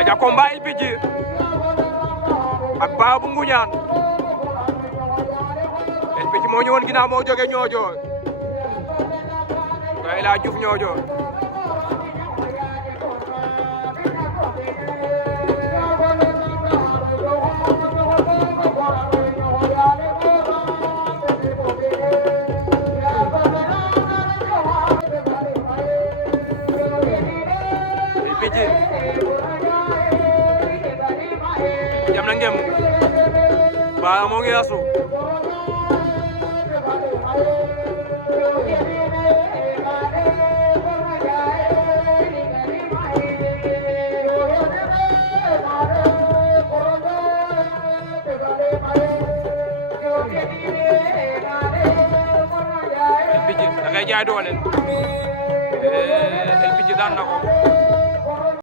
aja combat LPG ak Babou Ngouniane LPG moo ñëwoon ginnaaw moo jóge Niodior kay la Diouf Niodior LPG jam na ngem ba moo ngi asu LPG da ngay jaay doole LPG daan na ko